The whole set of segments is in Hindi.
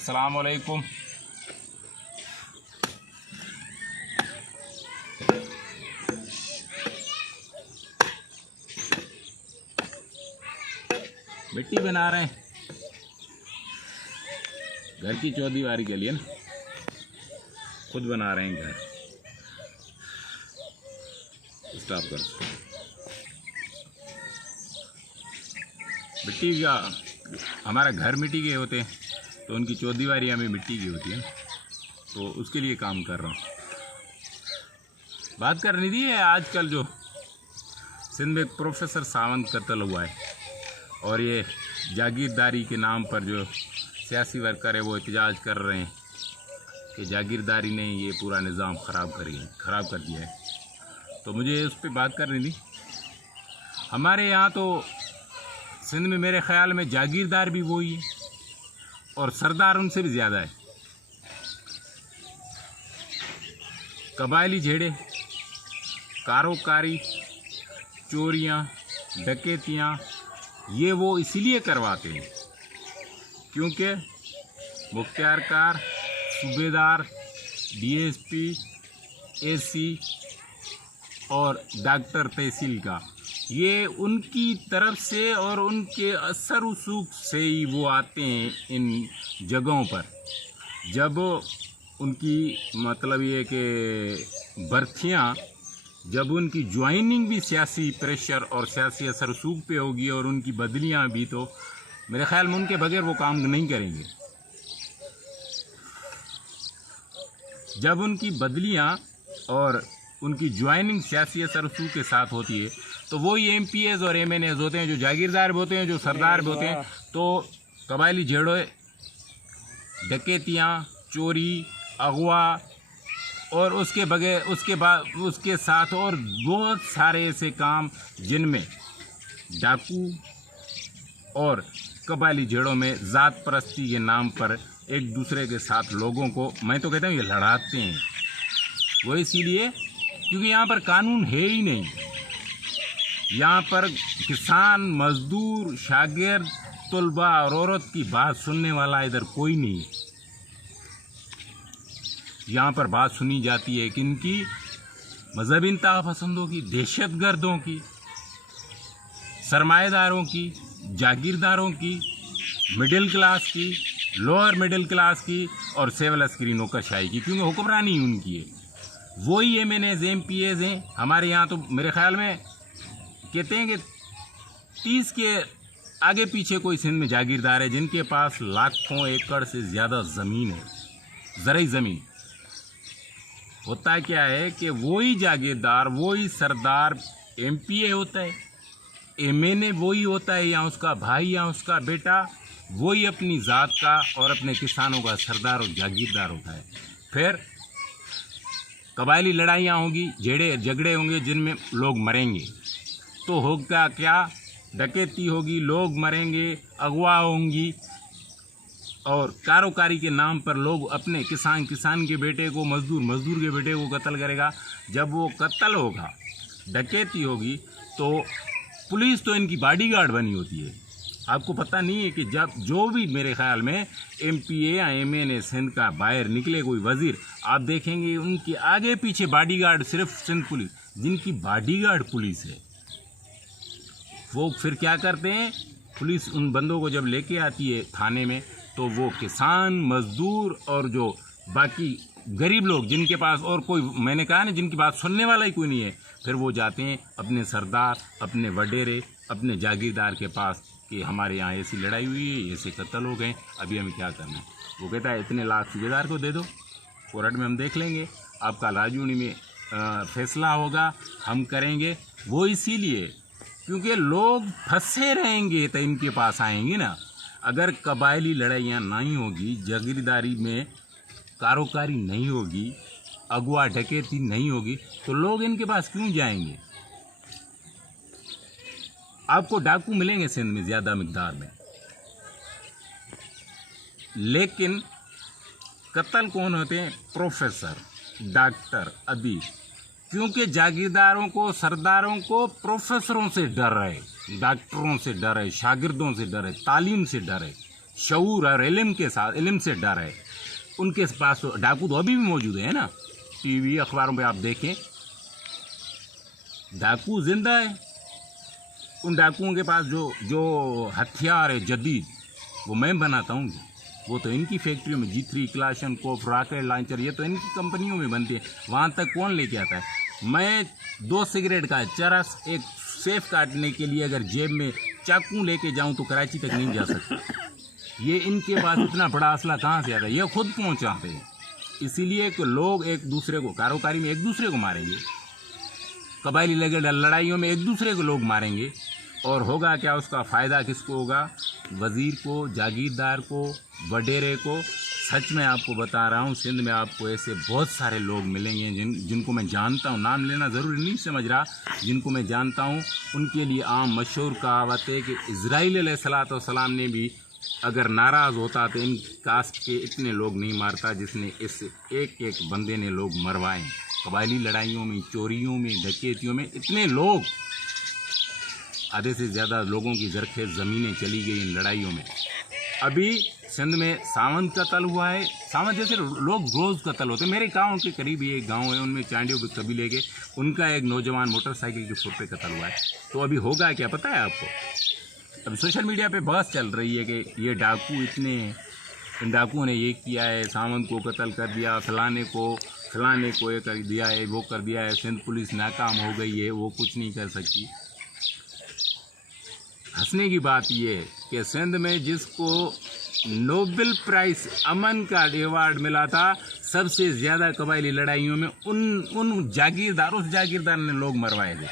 अस्सलाम वालेकुम। मिट्टी बना रहे हैं घर की चौदीवारी के लिए ना, खुद बना रहे हैं घर। स्टॉप कर मिट्टी का, हमारा घर मिट्टी के होते हैं तो उनकी चौदीवारी हमें मिट्टी की होती है ना, तो उसके लिए काम कर रहा हूँ। बात करनी थी आजकल जो सिंध में प्रोफेसर सावंत कत्ल हुआ है और ये जागीरदारी के नाम पर जो सियासी वर्कर है वो एहतजाज कर रहे हैं कि जागीरदारी ने ये पूरा निज़ाम ख़राब कर दिया है। तो मुझे उस पर बात करनी थी। हमारे यहाँ तो सिंध में मेरे ख़्याल में जागीरदार भी वही है और सरदार उनसे भी ज़्यादा है। कबायली झेड़े, कारोकारी, चोरियाँ, डकैतियाँ ये वो इसीलिए करवाते हैं क्योंकि मुख्तियारकार, सूबेदार, डीएसपी, एसी और डॉक्टर तहसील का ये उनकी तरफ से और उनके असर उसूख से ही वो आते हैं इन जगहों पर। जब उनकी मतलब ये कि भर्तियाँ, जब उनकी ज्वाइनिंग भी सियासी प्रेशर और सियासी असर उसूख पे होगी और उनकी बदलियाँ भी, तो मेरे ख्याल में उनके बगैर वो काम नहीं करेंगे। जब उनकी बदलियाँ और उनकी ज्वाइनिंग सियासी असर उसूख के साथ होती है तो वही एमपीएस और एमएनएस होते हैं जो जागीरदार भी होते हैं, जो सरदार भी होते हैं। तो कबायली झेड़े, डकैतियाँ, चोरी, अगवा और उसके साथ और बहुत सारे ऐसे काम जिनमें डाकू और कबायली झेड़ों में ज़ात परस्ती के नाम पर एक दूसरे के साथ लोगों को, मैं तो कहता हूँ ये लड़ाते हैं। वो इसीलिए क्योंकि यहाँ पर कानून है ही नहीं। यहाँ पर किसान, मजदूर, शागिर्द, तलबा और औरत की बात सुनने वाला इधर कोई नहीं। यहाँ पर बात सुनी जाती है कि इनकी मजहबी इंतहा पसंदों की, दहशतगर्दों की, सरमाएदारों की, जागीरदारों की, मिडिल क्लास की, लोअर मिडिल क्लास की और सिविल अस्करी नौकरशाही की, क्योंकि हुक्मरानी उनकी है। वही एमएनएस, एमपीएस हैं। हमारे यहाँ तो मेरे ख्याल में कहते हैं कि 30 के आगे पीछे कोई सिंध में जागीरदार है जिनके पास लाखों एकड़ से ज़्यादा ज़मीन है, ज़रई ज़मीन। होता क्या है कि वही जागीरदार, वही सरदार एमपीए होता है, एमएनए वही होता है, या उसका भाई या उसका बेटा वही अपनी ज़ात का और अपने किसानों का सरदार और जागीरदार होता है। फिर कबायली लड़ाइयाँ होंगी, झगड़े होंगे जिनमें लोग मरेंगे, तो होगा क्या, डकैती होगी, लोग मरेंगे, अगवा होंगी और कारोकारी के नाम पर लोग अपने किसान के बेटे को, मजदूर के बेटे को कत्ल करेगा। जब वो कत्ल होगा, डकैती होगी, तो पुलिस तो इनकी बॉडीगार्ड बनी होती है। आपको पता नहीं है कि जब जो भी मेरे ख्याल में एमपीए या एमएनए सिंध का बाहर निकले कोई वजीर, आप देखेंगे उनके आगे पीछे बॉडीगार्ड सिर्फ सिंध पुलिस, जिनकी बॉडीगार्ड पुलिस है। वो फिर क्या करते हैं, पुलिस उन बंदों को जब लेके आती है थाने में, तो वो किसान, मजदूर और जो बाकी गरीब लोग जिनके पास और कोई, मैंने कहा ना, जिनकी बात सुनने वाला ही कोई नहीं है, फिर वो जाते हैं अपने सरदार, अपने वडेरे, अपने जागीरदार के पास कि हमारे यहाँ ऐसी लड़ाई हुई है, ऐसे कत्ल हो गए, अभी हमें क्या करना है। वो कहता है इतने लाख सूबेदार को दे दो, कोर्ट में हम देख लेंगे, आपका राजूनी में फैसला होगा, हम करेंगे। वो इसीलिए क्योंकि लोग फंसे रहेंगे तो इनके पास आएंगे ना। अगर कबायली लड़ाइयाँ नहीं होगी, जागीरदारी में कारोकारी नहीं होगी, अगवा डकैती नहीं होगी, तो लोग इनके पास क्यों जाएंगे। आपको डाकू मिलेंगे सिंध में ज़्यादा मिकदार में, लेकिन कत्ल कौन होते हैं, प्रोफेसर, डॉक्टर, अदीब। क्योंकि जागीरदारों को, सरदारों को प्रोफेसरों से डर है, डॉक्टरों से डर है, शागिर्दों से डर है, तालीम से डर है। शऊर और इल्म के साथ, इल्म से डर है, उनके पास तो डाकू तो अभी भी मौजूद है ना, टीवी अखबारों पे आप देखें, डाकू जिंदा है। उन डाकुओं के पास जो जो हथियार है जदीद, वो मैं बनाता हूँ, वो तो इनकी फैक्ट्रियों में, G3 क्लाशनकोफ, रॉकेट लॉन्चर, ये तो इनकी कंपनियों में बनती है। वहाँ तक कौन लेके आता है? मैं 2 सिगरेट का चरस एक सेफ काटने के लिए अगर जेब में चाकू लेके जाऊँ तो कराची तक नहीं जा सकता। ये इनके पास इतना बड़ा असला कहाँ से आता है? ये खुद पहुँचाते हैं। इसीलिए कि लोग एक दूसरे को, कारोबारी में एक दूसरे को मारेंगे, कबायली लड़ाइयों में एक दूसरे को लोग मारेंगे, और होगा क्या? उसका फ़ायदा किसको होगा? वज़ीर को, जागीरदार को, वडेरे को। सच में आपको बता रहा हूँ, सिंध में आपको ऐसे बहुत सारे लोग मिलेंगे जिनको मैं जानता हूँ, नाम लेना ज़रूरी नहीं समझ रहा, जिनको मैं जानता हूँ। उनके लिए आम मशहूर कहावत है कि इज़राइल अलैहिस्सलाम ने भी अगर नाराज़ होता तो इन कास्ट के इतने लोग नहीं मारता जिसने इस एक एक बंदे ने लोग मरवाए। कबायली लड़ाइयों में, चोरियों में, डकैतियों में इतने लोग, आधे से ज़्यादा लोगों की ज़रख़ेज़ ज़मीनें चली गई इन लड़ाइयों में। अभी सिंध में सावंत कत्ल हुआ है, सावंत जैसे लोग रोज़ कत्ल होते हैं। मेरे गांव के करीब ही एक गांव है, उनमें चांडियों के कबीले के, उनका एक नौजवान मोटरसाइकिल के फुट पे कत्ल हुआ है। तो अभी होगा क्या पता है आपको? अभी सोशल मीडिया पे बहस चल रही है कि ये डाकू इतने, इन डाकुओं ने ये किया है, सावंत को कत्ल कर दिया, फलाने को ये कर दिया है, वो कर दिया है, सिंध पुलिस नाकाम हो गई है, वो कुछ नहीं कर सकती। हंसने की बात ये है कि सिंध में जिसको नोबेल प्राइज़ अमन का अवार्ड मिला था, सबसे ज़्यादा कबायली लड़ाइयों में उन जागीरदार ने लोग मरवाए थे।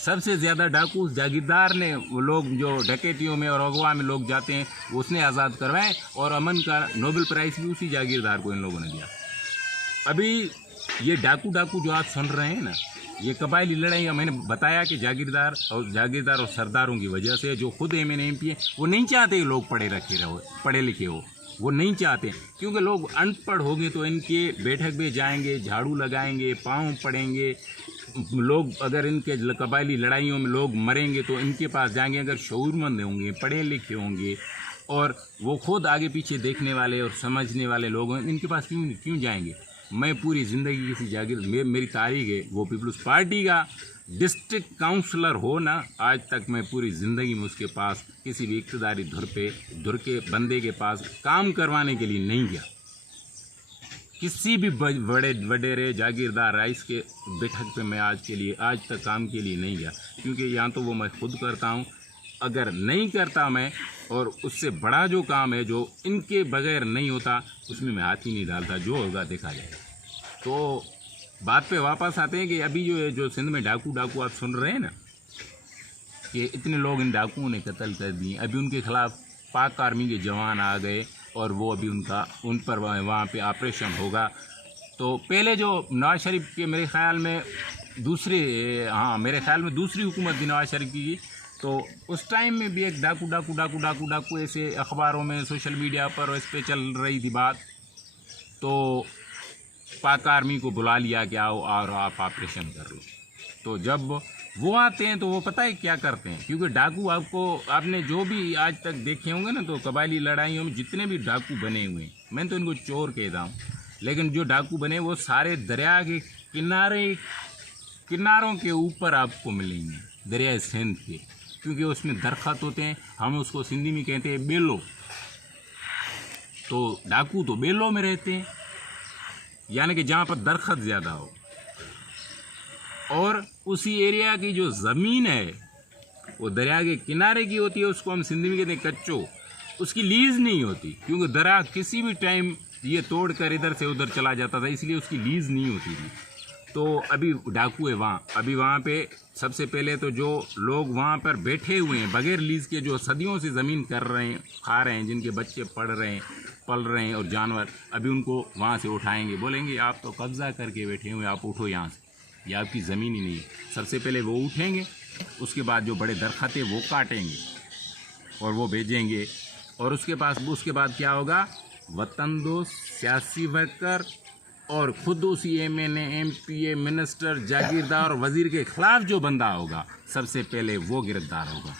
सबसे ज़्यादा डाकू उस जागीरदार ने, वो लोग जो डकैतियों में और अगवा में लोग जाते हैं, उसने आज़ाद करवाए, और अमन का नोबेल प्राइज़ भी उसी जागीरदार को इन लोगों ने दिया। अभी ये डाकू जो आप सुन रहे हैं ना, ये कबायली लड़ाई, मैंने बताया कि जागीरदार और सरदारों की वजह से, जो खुद MNMP है, वो नहीं चाहते लोग पढ़े लिखे हो, वो नहीं चाहते, क्योंकि लोग अनपढ़ होंगे तो इनके बैठक में जाएंगे, झाड़ू लगाएंगे, पाँव पड़ेंगे लोग। अगर इनके कबायली लड़ाइयों में लोग मरेंगे तो इनके पास जाएंगे। अगर शऊरमंद होंगे, पढ़े लिखे होंगे, और वो खुद आगे पीछे देखने वाले और समझने वाले लोग हैं, इनके पास क्यों जाएंगे? मैं पूरी ज़िंदगी किसी मेरी तारीख है वो पीपल्स पार्टी का डिस्ट्रिक्ट काउंसलर हो ना, आज तक मैं पूरी ज़िंदगी में उसके पास किसी भी इक़्तिदारी धुर के बंदे के पास काम करवाने के लिए नहीं गया। किसी भी बड़े वडेरे जागीरदार राइस के बैठक पे मैं आज तक काम के लिए नहीं गया, क्योंकि यहाँ तो वो मैं खुद करता हूँ। अगर नहीं करता मैं, और उससे बड़ा जो काम है जो इनके बगैर नहीं होता, उसमें मैं हाथ ही नहीं डालता। जो होगा देखा जाएगा। तो बात पे वापस आते हैं कि अभी जो सिंध में डाकू आप सुन रहे हैं ना, कि इतने लोग इन डाकुओं ने कत्ल कर दिए। अभी उनके खिलाफ पाक आर्मी के जवान आ गए, और वो अभी उन पर वहाँ पे ऑपरेशन होगा। तो पहले जो नवाज शरीफ के मेरे ख्याल में दूसरी हुकूमत थी नवाज शरीफ की, तो उस टाइम में भी एक डाकू ऐसे अखबारों में, सोशल मीडिया पर इस पे चल रही थी बात। तो पाक आर्मी को बुला लिया कि आओ और आप ऑपरेशन कर लो। तो जब वो आते हैं तो वो पता है क्या करते हैं, क्योंकि डाकू आपने जो भी आज तक देखे होंगे ना, तो कबायली लड़ाइयों में जितने भी डाकू बने हुए हैं, मैं तो इनको चोर कहता हूँ, लेकिन जो डाकू बने वो सारे दरिया के किनारों के ऊपर आपको मिलेंगे, दरिया सिंध के, क्योंकि उसमें दरख्त होते हैं। हम उसको सिंधी में कहते हैं बेलो। तो डाकू तो बेलो में रहते हैं, यानी कि जहाँ पर दरख्त ज़्यादा हो, और उसी एरिया की जो ज़मीन है वो दरिया के किनारे की होती है। उसको हम सिंधी में कहते हैं कच्चो। उसकी लीज़ नहीं होती, क्योंकि दरिया किसी भी टाइम ये तोड़ कर इधर से उधर चला जाता था, इसलिए उसकी लीज़ नहीं होती थी। तो अभी डाकू है वहाँ। अभी वहाँ पे सबसे पहले तो जो लोग वहाँ पर बैठे हुए हैं बगैर लीज़ के, जो सदियों से ज़मीन कर रहे हैं, खा रहे हैं, जिनके बच्चे पल रहे हैं और जानवर, अभी उनको वहाँ से उठाएंगे, बोलेंगे आप तो कब्ज़ा करके बैठे हुए, आप उठो यहाँ से, ये आपकी ज़मीन ही नहीं है। सबसे पहले वो उठेंगे, उसके बाद जो बड़े दरख्त है वो काटेंगे और वो भेजेंगे, और उसके बाद क्या होगा, वतन दोस्त सियासी वर्कर और खुद उसी MPA मिनिस्टर, जागीरदार और वज़ीर के ख़िलाफ़ जो बंदा होगा, सबसे पहले वो गिरफ्तार होगा।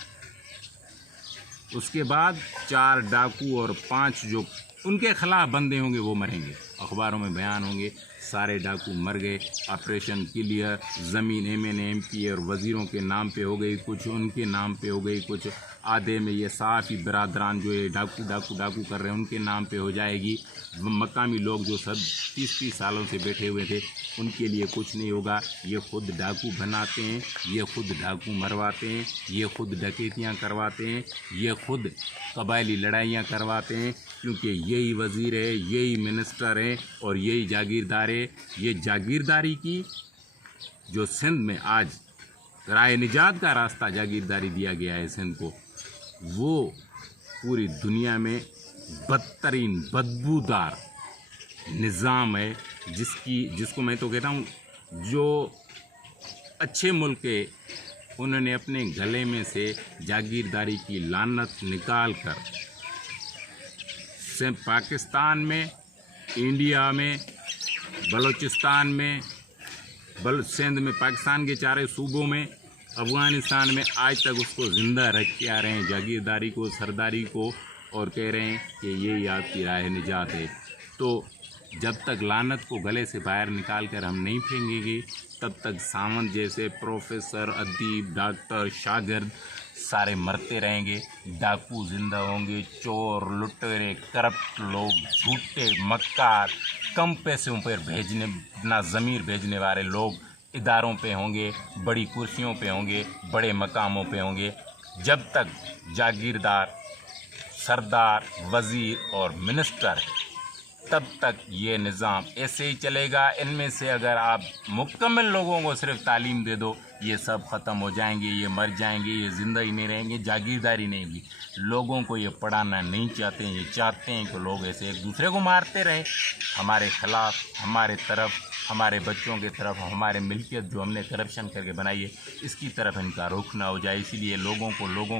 उसके बाद 4 डाकू और 5 जो उनके खिलाफ बंदे होंगे वो मरेंगे। अखबारों में बयान होंगे सारे डाकू मर गए, ऑपरेशन क्लियर, ज़मीन MNA MP और वज़ीरों के नाम पे हो गई, कुछ उनके नाम पे हो गई, कुछ आधे में ये साफ़ ही बरादरान जो ये डाकू कर रहे हैं उनके नाम पे हो जाएगी। मकामी लोग जो सब 30-30 सालों से बैठे हुए थे उनके लिए कुछ नहीं होगा। ये खुद डाकू बनाते हैं, ये खुद डाकू मरवाते हैं, ये खुद डकैतियाँ करवाते हैं, ये खुद कबायली लड़ाइयाँ करवाते हैं, क्योंकि यही वज़ीर है, यही मिनिस्टर हैं और यही जागीरदार है। ये जागीरदारी की जो सिंध में आज राय निजात का रास्ता जागीरदारी दिया गया है सिंध को, वो पूरी दुनिया में बदतरीन बदबूदार निज़ाम है, जिसको मैं तो कहता हूँ जो अच्छे मुल्क के उन्होंने अपने गले में से जागीरदारी की लानत निकाल कर से पाकिस्तान में, इंडिया में, बलूचिस्तान में, सिंध में, पाकिस्तान के 4 सूबों में, अफ़गानिस्तान में आज तक उसको ज़िंदा रख के आ रहे हैं जागीरदारी को, सरदारी को, और कह रहे हैं कि यही आपकी राह निजात है। तो जब तक लानत को गले से बाहर निकाल कर हम नहीं फेंकेंगे तब तक सावंत जैसे प्रोफेसर, अदीब, डॉक्टर, शागिर्द सारे मरते रहेंगे, डाकू जिंदा होंगे, चोर, लुटेरे, करप्ट लोग, झूठे, मक्कार, कम पैसों पर भेजने ना ज़मीर भेजने वाले लोग इदारों पे होंगे, बड़ी कुर्सियों पे होंगे, बड़े मकामों पे होंगे। जब तक जागीरदार, सरदार, वज़ीर और मिनिस्टर तब तक ये निज़ाम ऐसे ही चलेगा। इनमें से अगर आप मुकम्मल लोगों को सिर्फ तालीम दे दो, ये सब ख़त्म हो जाएंगे, ये मर जाएंगे, ये ज़िंदा ही नहीं रहेंगे, जागीरदारी नहीं होगी। लोगों को ये पढ़ाना नहीं चाहते हैं, ये चाहते हैं कि लोग ऐसे एक दूसरे को मारते रहे, हमारे ख़िलाफ़, हमारे तरफ, हमारे बच्चों की तरफ, हमारे मिल्कियत जो हमने करप्शन करके बनाई है इसकी तरफ इनका रुख ना हो जाए। इसीलिए लोगों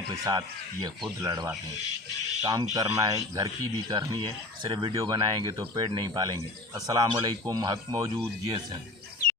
के साथ ये खुद लड़वाते हैं। काम करना है, घर की भी करनी है, सिर्फ वीडियो बनाएंगे तो पेट नहीं पालेंगे। अस्सलाम वालेकुम, हक मौजूद, ये हैं।